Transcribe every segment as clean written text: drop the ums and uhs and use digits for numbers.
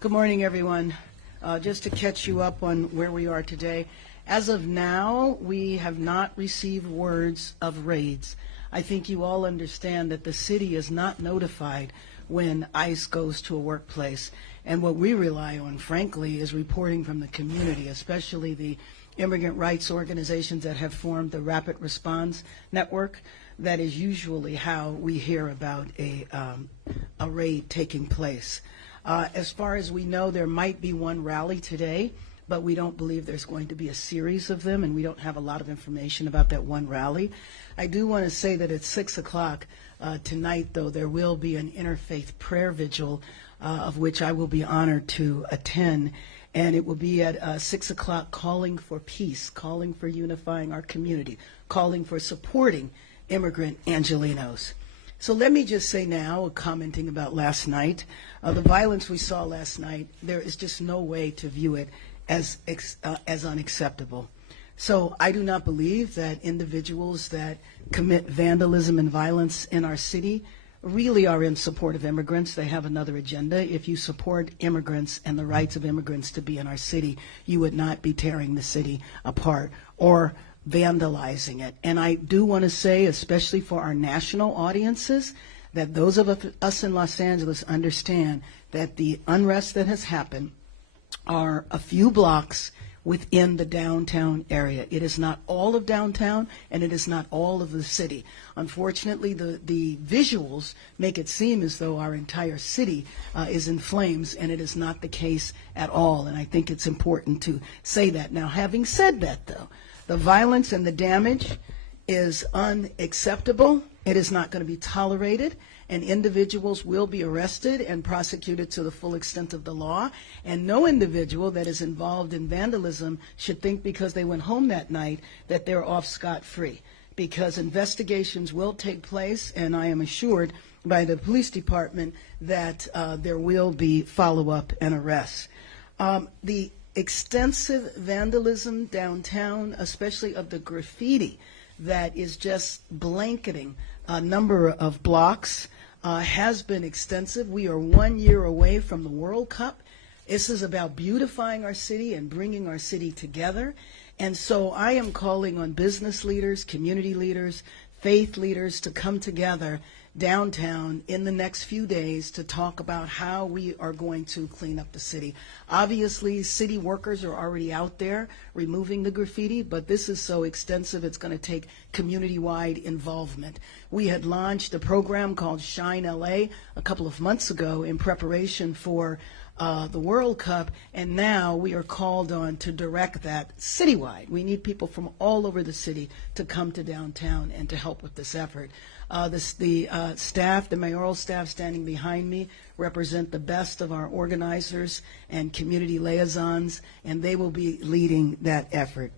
Good morning, everyone. Just to catch you up on where we are today, as of now, we have not received words of raids. I think you all understand that the city is not notified when ICE goes to a workplace. And what we rely on, frankly, is reporting from the community, especially the immigrant rights organizations that have formed the Rapid Response Network. That is usually how we hear about a raid taking place. As far as we know, there might be one rally today, but we don't believe there's going to be a series of them, and we don't have a lot of information about that one rally. I do want to say that at 6 o'clock tonight, though, there will be an interfaith prayer vigil of which I will be honored to attend, and it will be at 6 o'clock, calling for peace, calling for unifying our community, calling for supporting immigrant Angelenos. So let me just say now, commenting about last night, the violence we saw last night, there is just no way to view it as unacceptable. So I do not believe that individuals that commit vandalism and violence in our city really are in support of immigrants. They have another agenda. If you support immigrants and the rights of immigrants to be in our city, you would not be tearing the city apart or vandalizing it. And I do want to say, especially for our national audiences, that those of us in Los Angeles understand that the unrest that has happened are a few blocks within the downtown area. It is not all of downtown, and it is not all of the city. Unfortunately, the visuals make it seem as though our entire city is in flames, and it is not the case at all. And I think it's important to say that. Now, having said that, though, the violence and the damage is unacceptable. It is not going to be tolerated, and individuals will be arrested and prosecuted to the full extent of the law. And no individual that is involved in vandalism should think because they went home that night that they're off scot-free, because investigations will take place, and I am assured by the police department that there will be follow-up and arrests. The extensive vandalism downtown, especially of the graffiti that is just blanketing a number of blocks, has been extensive. We are 1 year away from the World Cup. This is about beautifying our city and bringing our city together. And so I am calling on business leaders, community leaders, faith leaders to come together downtown in the next few days to talk about how we are going to clean up the city. Obviously, city workers are already out there removing the graffiti, but this is so extensive it's going to take community-wide involvement. We had launched a program called Shine LA a couple of months ago in preparation for the World Cup, and now we are called on to direct that citywide. We need people from all over the city to come to downtown and to help with this effort. The staff, the mayoral staff standing behind me, represent the best of our organizers and community liaisons, and they will be leading that effort.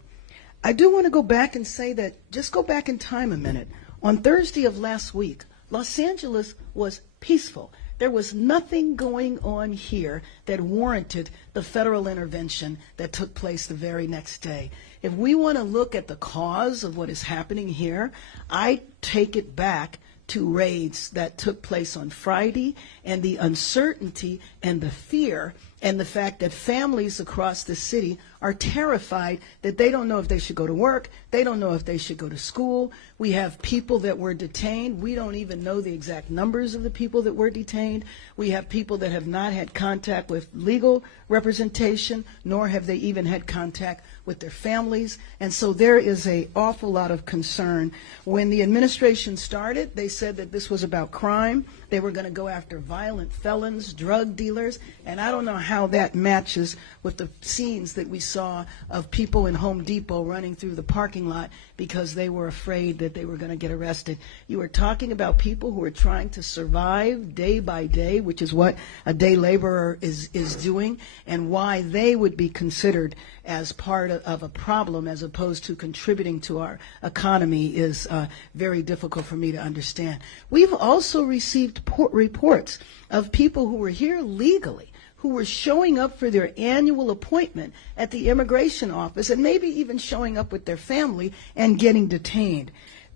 I do want to go back and say that, just go back in time a minute. On Thursday of last week, Los Angeles was peaceful. There was nothing going on here that warranted the federal intervention that took place the very next day. If we want to look at the cause of what is happening here, I take it back to raids that took place on Friday, and the uncertainty and the fear and the fact that families across the city are terrified that they don't know if they should go to work, they don't know if they should go to school. We have people that were detained. We don't even know the exact numbers of the people that were detained. We have people that have not had contact with legal representation, nor have they even had contact with their families. And so there is an awful lot of concern. When the administration started, they said that this was about crime. They were going to go after violent felons, drug dealers, and I don't know how that matches with the scenes that we saw of people in Home Depot running through the parking lot because they were afraid that they were going to get arrested. You are talking about people who are trying to survive day by day, which is what a day laborer is doing, and why they would be considered as part of a problem as opposed to contributing to our economy is very difficult for me to understand. We've also received reports of people who were here legally, who were showing up for their annual appointment at the immigration office and maybe even showing up with their family and getting detained.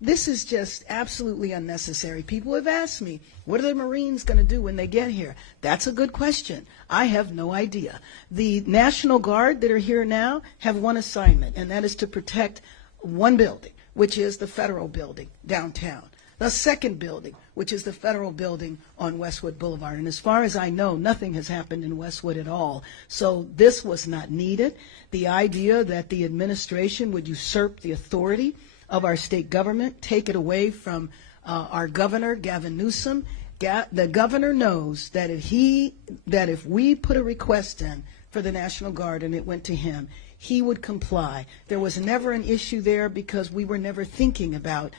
This is just absolutely unnecessary. People have asked me, what are the Marines going to do when they get here? That's a good question. I have no idea. The National Guard that are here now have one assignment, and that is to protect one building, which is the federal building downtown. The second building, which is the federal building on Westwood Boulevard. And as far as I know, nothing has happened in Westwood at all. So this was not needed. The idea that the administration would usurp the authority of our state government, take it away from our governor, Gavin Newsom. The governor knows that if we put a request in for the National Guard and it went to him, he would comply. There was never an issue there because we were never thinking about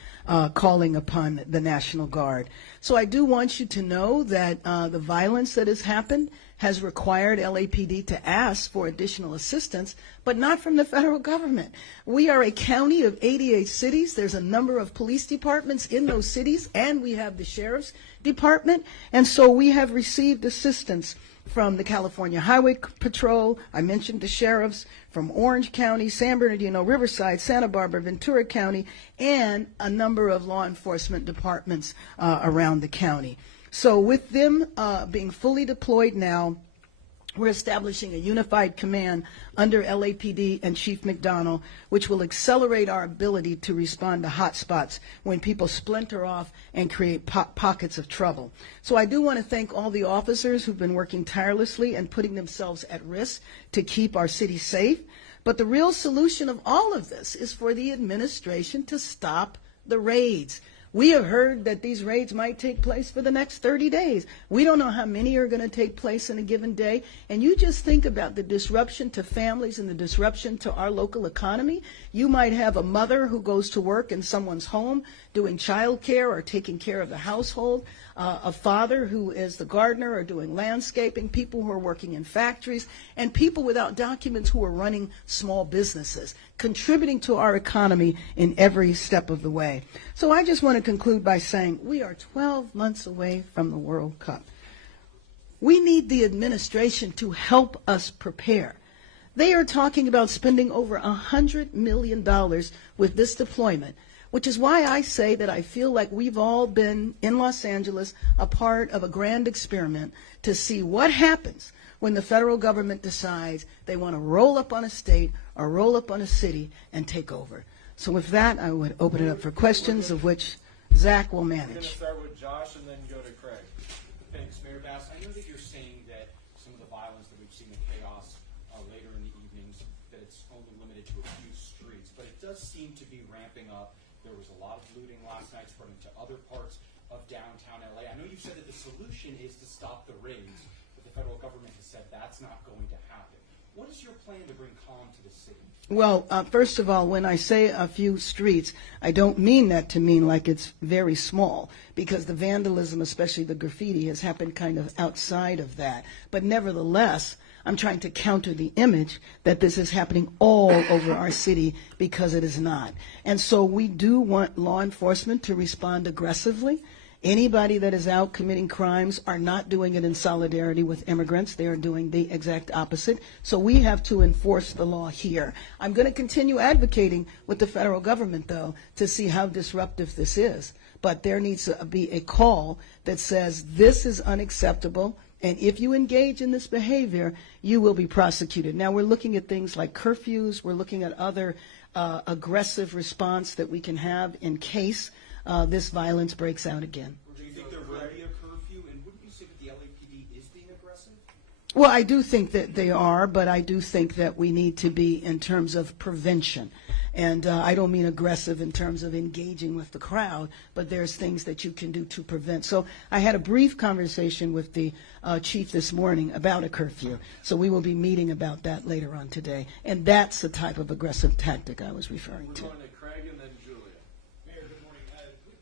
calling upon the National Guard. So I do want you to know that the violence that has happened has required LAPD to ask for additional assistance, but not from the federal government. We are a county of 88 cities. There's a number of police departments in those cities, and we have the sheriff's department. And so we have received assistance from the California Highway Patrol. I mentioned the sheriffs from Orange County, San Bernardino, Riverside, Santa Barbara, Ventura County, and a number of law enforcement departments around the county. So with them being fully deployed now, we're establishing a unified command under LAPD and Chief McDonnell, which will accelerate our ability to respond to hotspots when people splinter off and create pockets of trouble. So I do want to thank all the officers who've been working tirelessly and putting themselves at risk to keep our city safe. But the real solution of all of this is for the administration to stop the raids. We have heard that these raids might take place for the next 30 days. We don't know how many are going to take place in a given day. And you just think about the disruption to families and the disruption to our local economy. You might have a mother who goes to work in someone's home doing child care or taking care of the household, a father who is the gardener or doing landscaping, people who are working in factories, and people without documents who are running small businesses, contributing to our economy in every step of the way. So I just want to conclude by saying we are 12 months away from the World Cup. We need the administration to help us prepare. They are talking about spending over $100 million with this deployment, which is why I say that I feel like we've all been in Los Angeles a part of a grand experiment to see what happens when the federal government decides they want to roll up on a state or roll up on a city and take over. So with that, I would open it up for questions, of which Zach will manage. We're going to start with Josh and then go to Craig. Thanks, Mayor Bass. I know that you're saying that some of the violence that we've seen, the chaos later in the evenings, that it's only limited to a few streets, but it does seem to be ramping up. There was a lot of looting last night spreading to other parts of downtown LA. I know you said that the solution is to stop the raids, but the federal government has said that's not going to happen. What is your plan to bring calm to the city? Well, first of all, when I say a few streets, I don't mean that to mean like it's very small, because the vandalism, especially the graffiti, has happened kind of outside of that. But nevertheless, I'm trying to counter the image that this is happening all over our city, because it is not. And so we do want law enforcement to respond aggressively. Anybody that is out committing crimes are not doing it in solidarity with immigrants. They are doing the exact opposite. So we have to enforce the law here. I'm going to continue advocating with the federal government, though, to see how disruptive this is. But there needs to be a call that says this is unacceptable, and if you engage in this behavior, you will be prosecuted. Now, we're looking at things like curfews. We're looking at other aggressive response that we can have in case this violence breaks out again. Do you think there will be a curfew, and wouldn't you say that the LAPD is being aggressive? Well, I do think that they are, but I do think that we need to be in terms of prevention. And I don't mean aggressive in terms of engaging with the crowd, but there's things that you can do to prevent. So I had a brief conversation with the chief this morning about a curfew. So we will be meeting about that later on today. And that's the type of aggressive tactic I was referring to. We're going to Craig and then Julia. Mayor, good morning.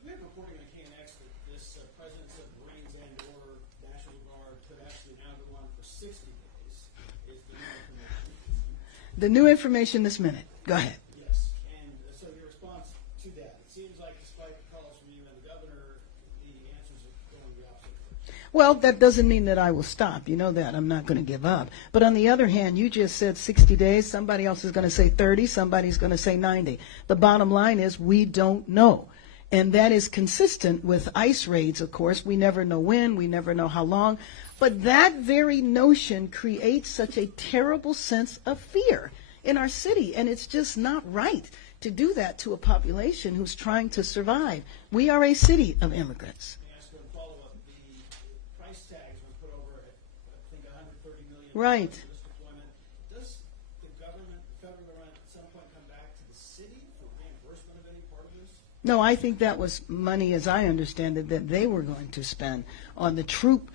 We have reporting on KNX that this presence of Marines and or National Guard could actually now go on for 60 days. Is the new information? The new information this minute. Go ahead. Yes. And so your response to that, it seems like despite the calls from you and the governor, the answers are going the opposite direction. Well, that doesn't mean that I will stop. You know that. I'm not going to give up. But on the other hand, you just said 60 days. Somebody else is going to say 30. Somebody's going to say 90. The bottom line is we don't know. And that is consistent with ICE raids, of course. We never know when, we never know how long. But that very notion creates such a terrible sense of fear in our city. And it's just not right to do that to a population who's trying to survive. We are a city of immigrants. Let me ask you a follow-up. The price tags were put over at, I think, $130 million Right. for this deployment. Does the government, the federal government, at some point come back to the city for reimbursement of any part of this? No, I think that was money, as I understand it, that they were going to spend on the troop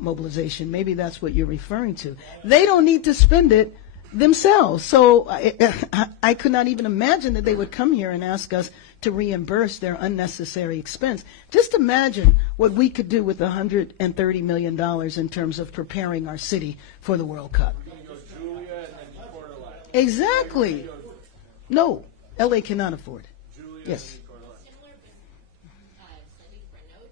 mobilization. Maybe that's what you're referring to. They don't need to spend it themselves. So I could not even imagine that they would come here and ask us to reimburse their unnecessary expense. Just imagine what we could do with $130 million in terms of preparing our city for the World Cup. Exactly. No, LA cannot afford it. Yes. Similar but slightly different note.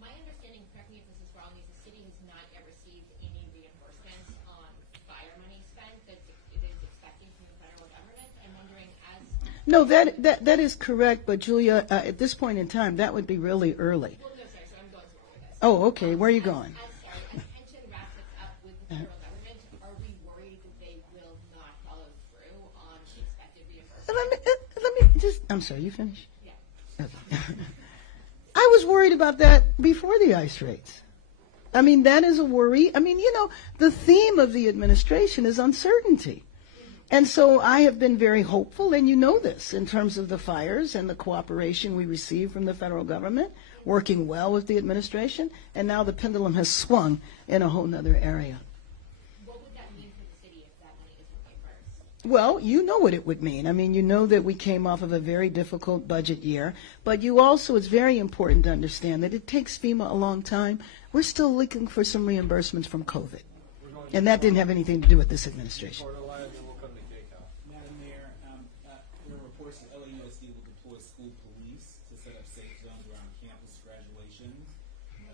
My understanding, correct me if this is wrong, is the city has not yet received any reimbursements on fire money spent that it is expecting from the federal government. I'm wondering, as No, that is correct, but Julia, at this point in time, that would be really early. well, no, sorry, so I'm going somewhere with this. Oh, okay. Where are you going? As tension wraps up with the federal government, are we worried that they will not follow through on expected reimbursements? Let me just, I'm sorry, you finish? Yeah. Okay. I was worried about that before the ICE raids. I mean, that is a worry. I mean, the theme of the administration is uncertainty. And so I have been very hopeful, and you know this, in terms of the fires and the cooperation we receive from the federal government, working well with the administration, and now the pendulum has swung in a whole nother area. What would that mean for the city if that money isn't reimbursed? Well, you know what it would mean. I mean, you know that we came off of a very difficult budget year, but you also, it's very important to understand that it takes FEMA a long time. We're still looking for some reimbursements from COVID, and that didn't have anything to do with this administration. Madam Mayor, there are reports that LAUSD will deploy school police to set up safe zones around campus graduations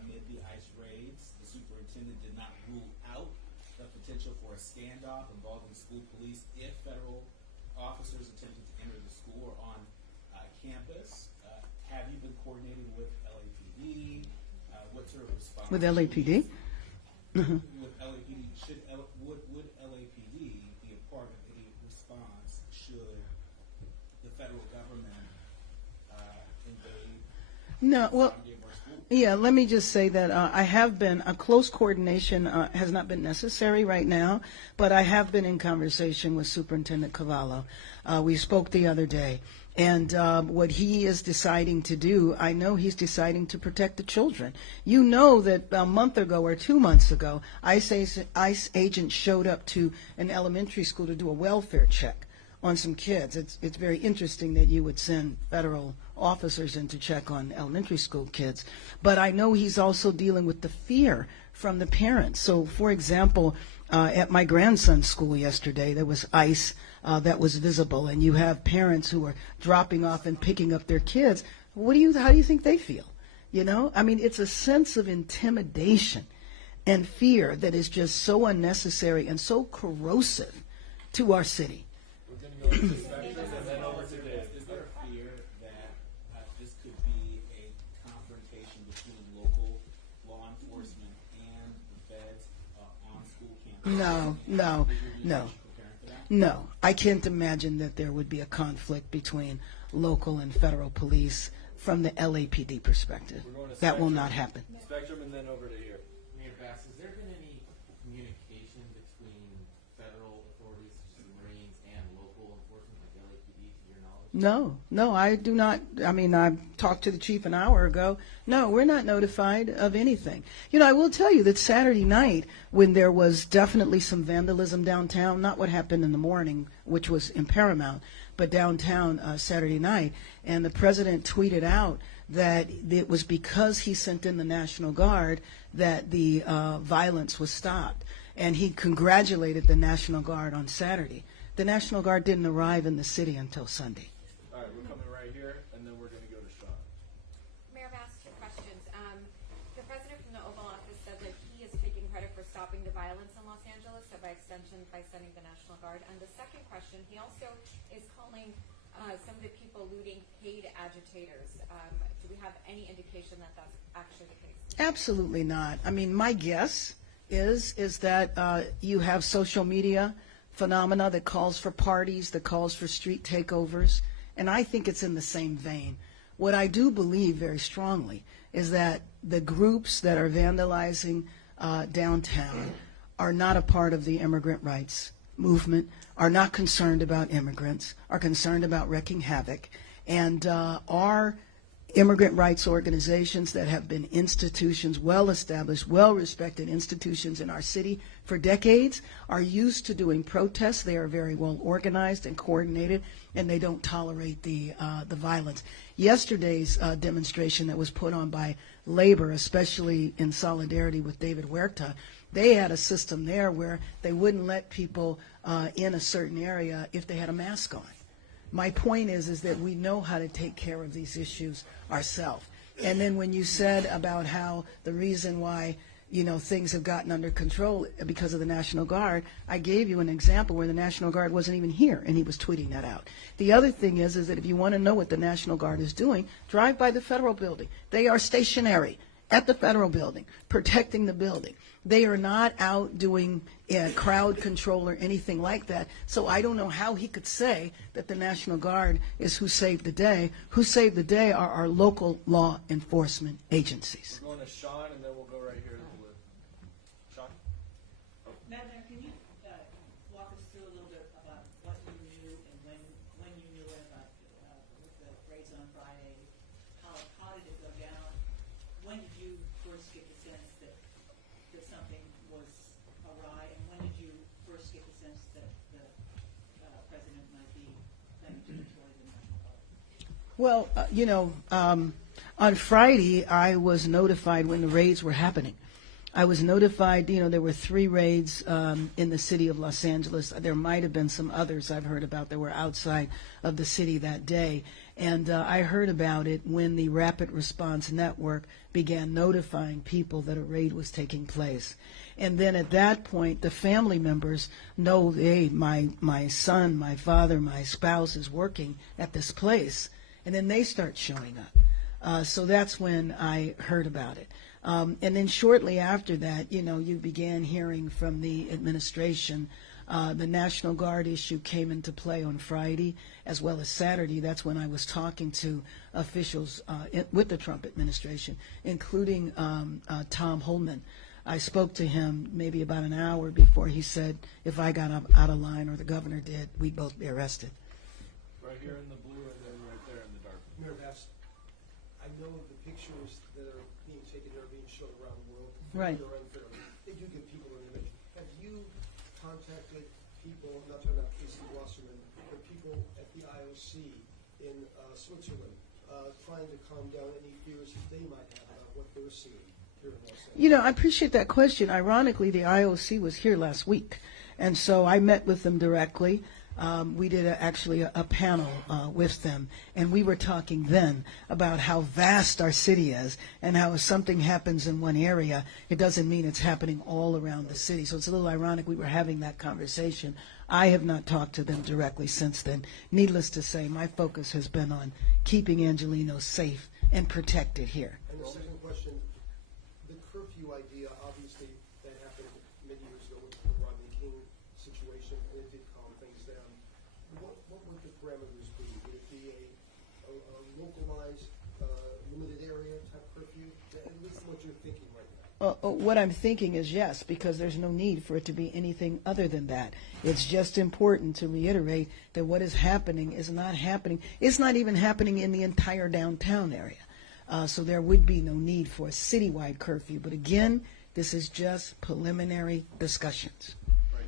amid the ICE raids. The superintendent did not rule out the potential for a standoff involving school police if federal officers attempted to enter the school or on campus. Have you been coordinating with LAPD? What sort of response? With LAPD? With LAPD, would LAPD be a part of any response should the federal government invade? No, well, some of our schools? yeah, let me just say that I have been, a close coordination has not been necessary right now, but I have been in conversation with Superintendent Cavallo. We spoke the other day, and what he is deciding to do, I know he's deciding to protect the children. You know that a month ago or 2 months ago, ICE agents showed up to an elementary school to do a welfare check on some kids. It's very interesting that you would send federal officers in to check on elementary school kids. But I know he's also dealing with the fear from the parents. So, for example, at my grandson's school yesterday, there was ICE that was visible, and you have parents who are dropping off and picking up their kids. How do you think they feel? I mean, it's a sense of intimidation and fear that is just so unnecessary and so corrosive to our city. Is there a fear that this could be a confrontation between local law enforcement and the feds on school campuses? No. I can't imagine that there would be a conflict between local and federal police from the LAPD perspective. That will not happen. Spectrum and then over to here. Mayor Bass, has there been any communication between federal authorities such as the Marines and local enforcement like the LAPD to your knowledge? No, I do not. I mean, I talked to the chief an hour ago. No, we're not notified of anything. I will tell you that Saturday night, when there was definitely some vandalism downtown, not what happened in the morning, which was in Paramount, but downtown Saturday night, and the president tweeted out that it was because he sent in the National Guard that the violence was stopped. And he congratulated the National Guard on Saturday. The National Guard didn't arrive in the city until Sunday. All right, we're coming right here, and then we're going to go to Sean. Mayor Bass, 2 questions. The president from the Oval Office said that he is taking credit for stopping the violence in Los Angeles, so by extension, by sending the National Guard. And the second question, he also is calling some of the people looting paid agitators. Do we have any indication that that's actually the case? Absolutely not. I mean, my guess is that you have social media phenomena that calls for parties, that calls for street takeovers, and I think it's in the same vein. What I do believe very strongly is that the groups that are vandalizing downtown are not a part of the immigrant rights movement, are not concerned about immigrants, are concerned about wreaking havoc, and are immigrant rights organizations that have been institutions, well-established, well-respected institutions in our city for decades, are used to doing protests. They are very well organized and coordinated, and they don't tolerate the violence. Yesterday's demonstration that was put on by labor, especially in solidarity with David Huerta, they had a system there where they wouldn't let people in a certain area if they had a mask on. My point is that we know how to take care of these issues ourselves. And then when you said about how the reason why, things have gotten under control because of the National Guard, I gave you an example where the National Guard wasn't even here, and he was tweeting that out. The other thing is that if you want to know what the National Guard is doing, drive by the Federal Building. They are stationary at the Federal Building, protecting the building. They are not out doing crowd control or anything like that. So I don't know how he could say that the National Guard is who saved the day. Who saved the day are our local law enforcement agencies. We're going to Sean, and then we'll go right here to Blue. Sean? Madam Mayor, can you walk us through a little bit about what you knew and when you knew it about with the raids on Friday? How did it go down? When did you first get the sense that something was awry, and when did you first get the sense that the president might be planning to deploy the National Guard? Well, on Friday, I was notified when the raids were happening. I was notified, there were 3 raids in the city of Los Angeles. There might have been some others I've heard about that were outside of the city that day. And I heard about it when the Rapid Response Network began notifying people that a raid was taking place. And then at that point, the family members know, hey, my son, my father, my spouse is working at this place. And then they start showing up. So that's when I heard about it. And then shortly after that, you began hearing from the administration. The National Guard issue came into play on Friday as well as Saturday. That's when I was talking to officials with the Trump administration, including Tom Holman. I spoke to him maybe about an hour before he said if I got out of line or the governor did, we'd both be arrested. Right here in the blue, and then right there in the dark. Mayor Bass, I know the pictures that are being taken there are being shown around the world. Right. They're unfair. They do give people an image. Have you contacted people, I'm not talking about Casey Wasserman, but people at the IOC in Switzerland, trying to calm down any fears that they might have about what they're seeing here in Los Angeles? I appreciate that question. Ironically, the IOC was here last week, and so I met with them directly. We did actually a panel with them, and we were talking then about how vast our city is and how if something happens in one area, it doesn't mean it's happening all around the city. So it's a little ironic we were having that conversation. I have not talked to them directly since then. Needless to say, my focus has been on keeping Angelenos safe and protected here. And the second question, the curfew idea, obviously, that happened many years ago with the Rodney King situation, and it did calm things down. What would the parameters be? Would it be a localized, limited area type curfew? At least what you're thinking right now. What I'm thinking is yes, because there's no need for it to be anything other than that. It's just important to reiterate that what is happening is not happening. It's not even happening in the entire downtown area. So there would be no need for a citywide curfew. But again, this is just preliminary discussions.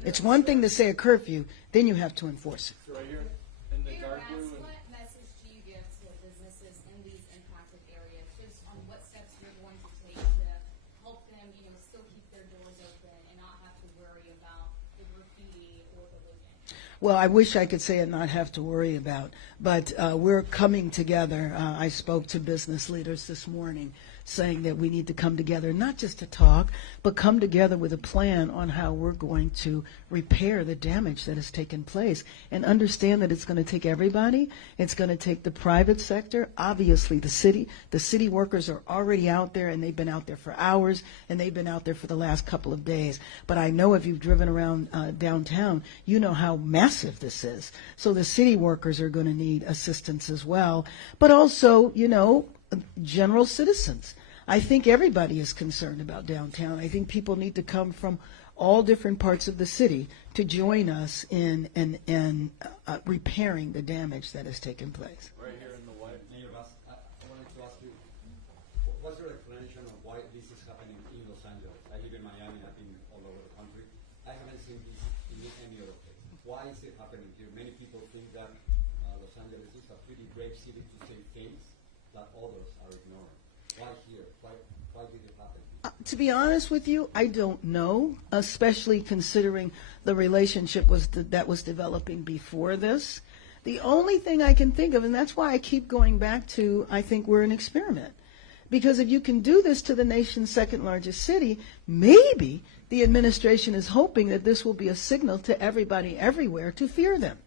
It's one thing to say a curfew, then you have to enforce it. Right here in the Mayor dark Bass, blue. what message do you give to businesses in these impacted areas, just on what steps you're going to take to help them, still keep their doors open and not have to worry about the graffiti or the looting? Well, I wish I could say and not have to worry about, but we're coming together. I spoke to business leaders this morning saying that we need to come together, not just to talk, but come together with a plan on how we're going to repair the damage that has taken place, and understand that it's going to take everybody. It's going to take the private sector, obviously the city. The city workers are already out there, and they've been out there for hours, and they've been out there for the last couple of days. But I know if you've driven around downtown, you know how massive this is. So the city workers are going to need assistance as well, but also, general citizens. I think everybody is concerned about downtown. I think people need to come from all different parts of the city to join us in repairing the damage that has taken place. Right here in the white. Mayor Bass, I wanted to ask you, what's your explanation of why this is happening in Los Angeles? I live in Miami, I've been all over the country. I haven't seen this in any other place. Why is it happening here? Many people think that Los Angeles is a pretty brave city to say things that others are ignoring. Why here? Why did it happen? To be honest with you, I don't know, especially considering the relationship that was developing before this. The only thing I can think of, and that's why I keep going back to, I think we're an experiment. Because if you can do this to the nation's second largest city, maybe the administration is hoping that this will be a signal to everybody everywhere to fear them.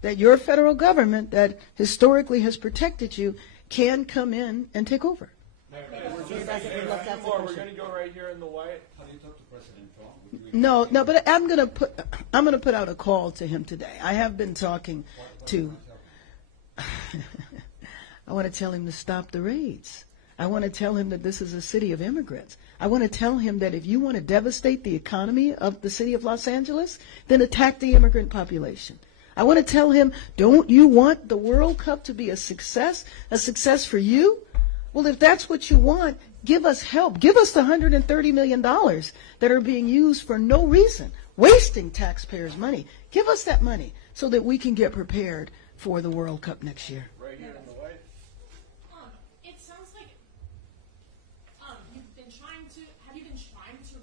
That your federal government that historically has protected you can come in and take over. We're going to go right here in the white. Have you talked to President Trump? No, but I'm going to put out a call to him today. I have been talking to. I want to tell him to stop the raids. I want to tell him that this is a city of immigrants. I want to tell him that if you want to devastate the economy of the city of Los Angeles, then attack the immigrant population. I want to tell him, don't you want the World Cup to be a success for you? Well, if that's what you want, give us help. Give us the $130 million that are being used for no reason, wasting taxpayers' money. Give us that money so that we can get prepared for the World Cup next year. Right here in the white. It sounds like have you been trying to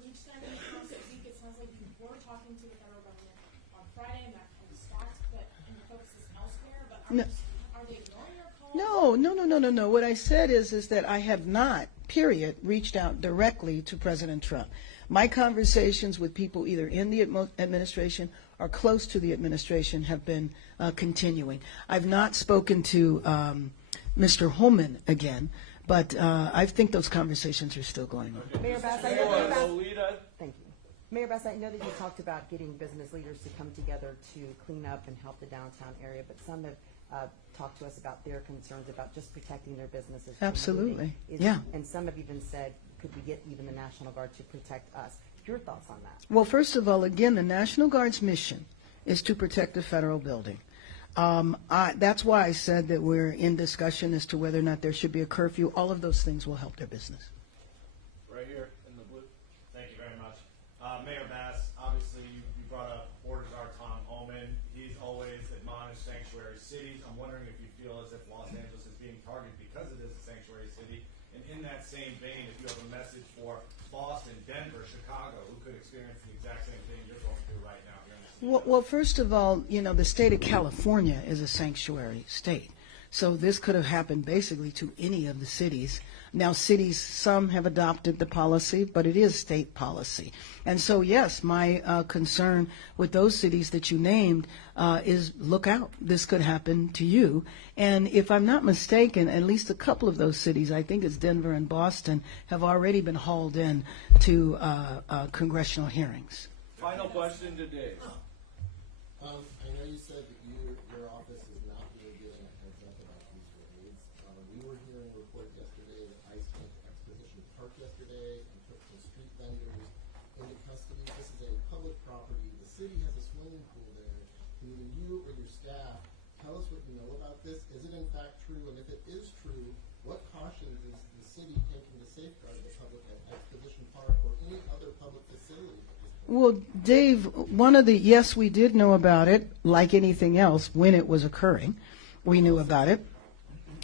reach them in the past week? It sounds like you were talking to the federal government on Friday and that kind of stopped, but and the focus is elsewhere. But are they ignoring your calls? No. What I said is that I have not, period, reached out directly to President Trump. My conversations with people either in the administration or close to the administration have been continuing. I've not spoken to Mr. Holman again, but I think those conversations are still going on. Mayor Bass, thank you. Mayor Bass, I know that you talked about getting business leaders to come together to clean up and help the downtown area, but some have talked to us about their concerns about just protecting their businesses. Absolutely, yeah. And some have even said, could we get even the National Guard to protect us? Your thoughts on that? Well, first of all, again, the National Guard's mission is to protect the federal building. That's why I said that we're in discussion as to whether or not there should be a curfew. All of those things will help their business. Right here in the blue. Thank you very much. Mayor Bass, obviously you brought up Board Czar Tom Homan. He's always admonished sanctuary cities. I'm wondering if you feel as if Los Angeles is being targeted because it is a sanctuary city. And in that same vein, if you have a message for Boston, Denver, Chicago, who could experience the exact same thing you're going through right now here in the city. Well, first of all, the state of California is a sanctuary state. So this could have happened basically to any of the cities. Now, cities, some have adopted the policy, but it is state policy. And so, yes, my concern with those cities that you named is look out. This could happen to you. And if I'm not mistaken, at least a couple of those cities, I think it's Denver and Boston, have already been hauled in to congressional hearings. Final question to Dave. I know you said that your office is not being given a heads up about these raids. We were hearing a report yesterday that ICE went to Exposition Park yesterday and took some street vendors into custody. This is a public property. The city has a swimming pool there. Can either you or your staff tell us what you know about this? Is it in fact true? And if it is true, what cautions is the city taking to safeguard the public at Exposition Park or any other public facility? Well, Dave, yes, we did know about it, like anything else, when it was occurring. We knew about it.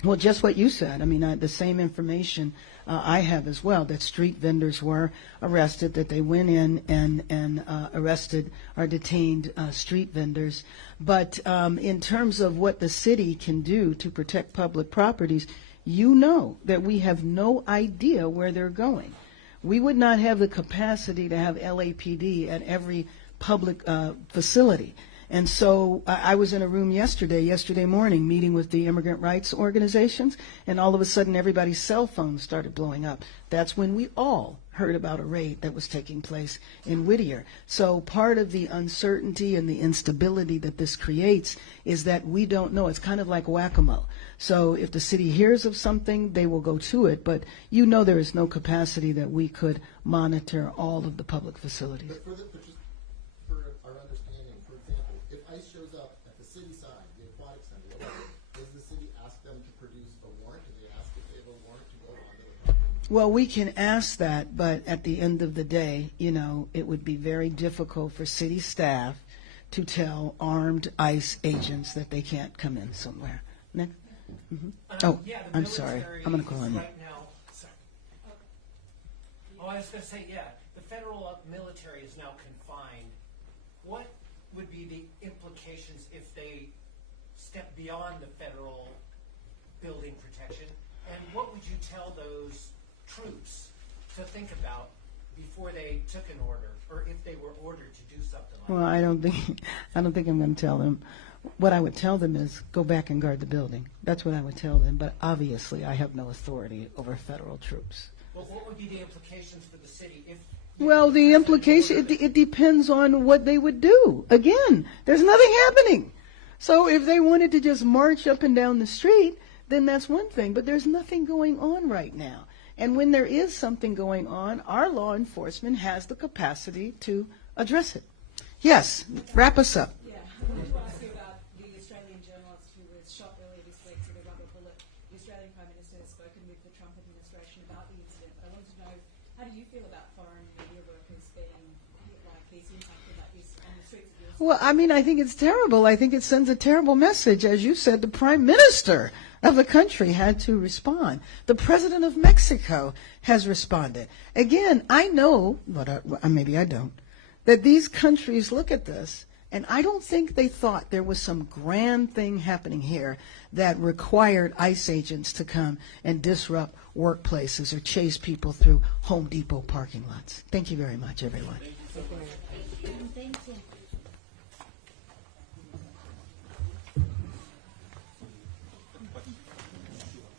Well, just what you said. I mean, the same information I have as well, that street vendors were arrested, that they went in and arrested or detained street vendors. But in terms of what the city can do to protect public properties, you know that we have no idea where they're going. We would not have the capacity to have LAPD at every public facility. And so I was in a room yesterday morning, meeting with the immigrant rights organizations, and all of a sudden everybody's cell phones started blowing up. That's when we all heard about a raid that was taking place in Whittier. So part of the uncertainty and the instability that this creates is that we don't know. It's kind of like whack-a-mole. So if the city hears of something, they will go to it, but you know there is no capacity that we could monitor all of the public facilities. But just for our understanding, for example, if ICE shows up at the city side, the aquatic center, does the city ask them to produce a warrant? Do they ask if they have a warrant to go onto the property? Well, we can ask that, but at the end of the day, you know, it would be very difficult for city staff to tell armed ICE agents that they can't come in somewhere. Next. Mm-hmm. Oh, yeah, I'm sorry. I'm going to call on you. Right now, sorry. Oh, I was going to say, yeah, the federal military is now confined. What would be the implications if they step beyond the federal building protection? And what would you tell those troops to think about before they took an order, or if they were ordered to do something like that? Well, I don't think I'm going to tell them. What I would tell them is go back and guard the building. That's what I would tell them. But obviously, I have no authority over federal troops. Well, what would be the implications for the city if? Well, the implication, it depends on what they would do. Again, there's nothing happening. So if they wanted to just march up and down the street, then that's one thing. But there's nothing going on right now. And when there is something going on, our law enforcement has the capacity to address it. Yes, wrap us up. Yeah, I wanted to ask you about the Australian journalist who was shot earlier this week with a rubber bullet. The Australian Prime Minister has spoken with the Trump administration about the incident. But I wanted to know, how do you feel about foreign media workers being hit like this, impacted like this on the streets of your city? Well, I mean, I think it's terrible. I think it sends a terrible message. As you said, the Prime Minister of the country had to respond. The President of Mexico has responded. Again, I know, but maybe I don't, that these countries look at this, and I don't think they thought there was some grand thing happening here that required ICE agents to come and disrupt workplaces or chase people through Home Depot parking lots. Thank you very much, everyone. Thank you so much.